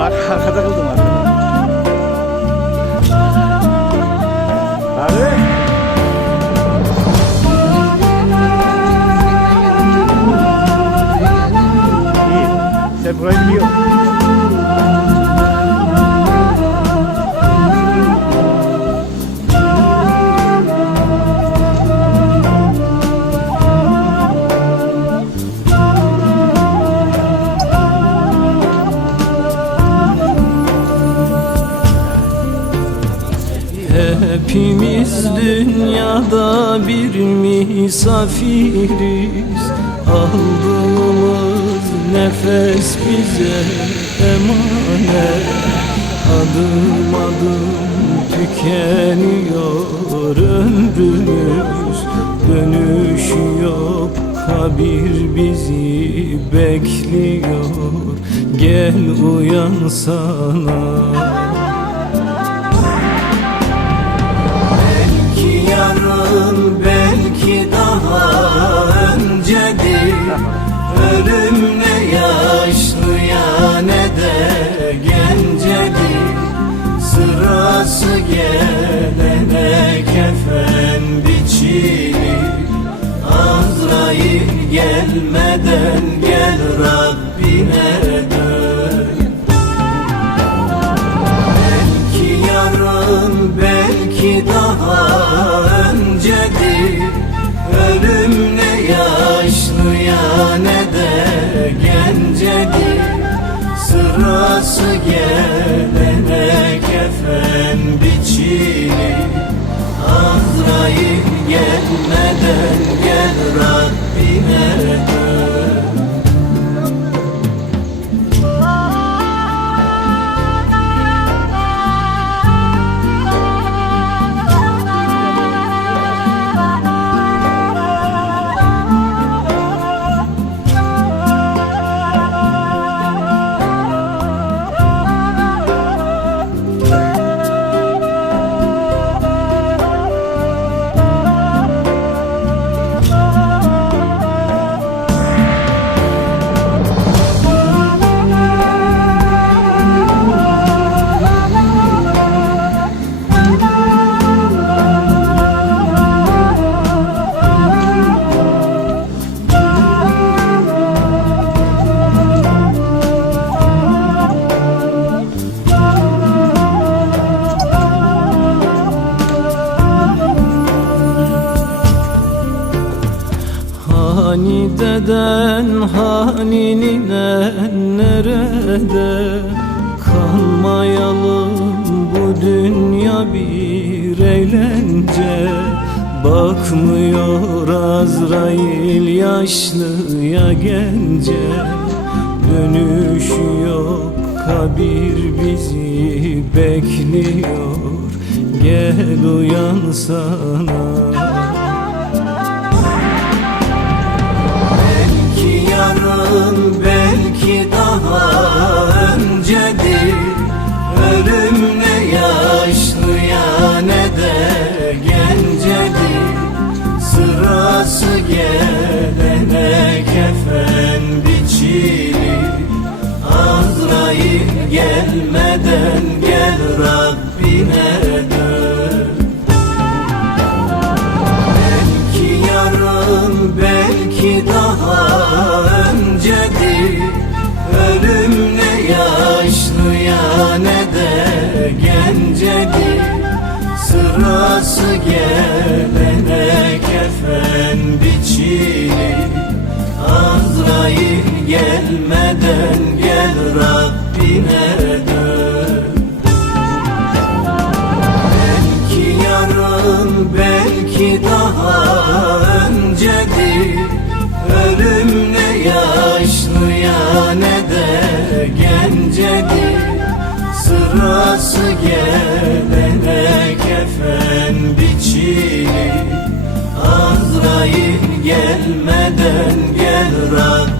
啊，他他这个怎么？Hepimiz dünyada bir misafiriz. Aldığımız nefes bize emanet. Adım adım tükeniyor ömrümüz. Dönüş yok kabir bizi bekliyor. Gel uyansana Belki gelmeden gel Rabbine dön. Belki yarın belki daha öncedir. Ölüm ne yaşlıya ne de gencedir. Sırası gelene kefen deden hani ninen nerede? Kalmayalım bu dünya bir eğlence. Bakmıyor Azrail yaşlıya gence. Dönüş yok kabir bizi bekliyor. Gel uyansana Belki ne yaşlıya ne de gencedir Sırası gelene kefen biçilir Azrail gelmeden gel Rabbine dön gelene kefen biçilir Azrail gelmeden gel Rabbine dön. Belki yarın belki daha öncedir. Ölüm ne yaşlıya ne gelmeden gel Rabbine